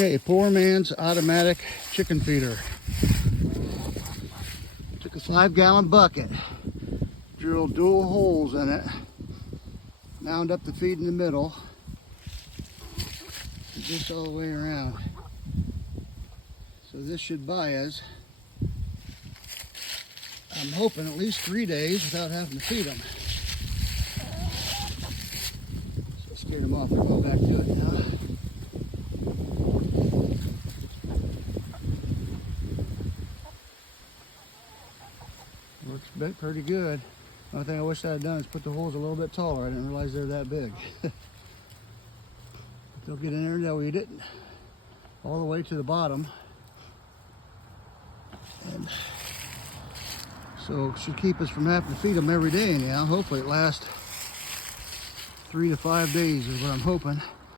Okay, poor man's automatic chicken feeder. Took a 5-gallon bucket, drilled dual holes in it, mound up the feed in the middle, and just all the way around. So this should buy us, I'm hoping, at least 3 days without having to feed them. So scared them off. We're going back to it now. Looks pretty good. The only thing I wish I had done is put the holes a little bit taller. I didn't realize they were that big. They'll get in there and they'll eat it all the way to the bottom. And so it should keep us from having to feed them every day anyhow. Hopefully it lasts 3 to 5 days is what I'm hoping.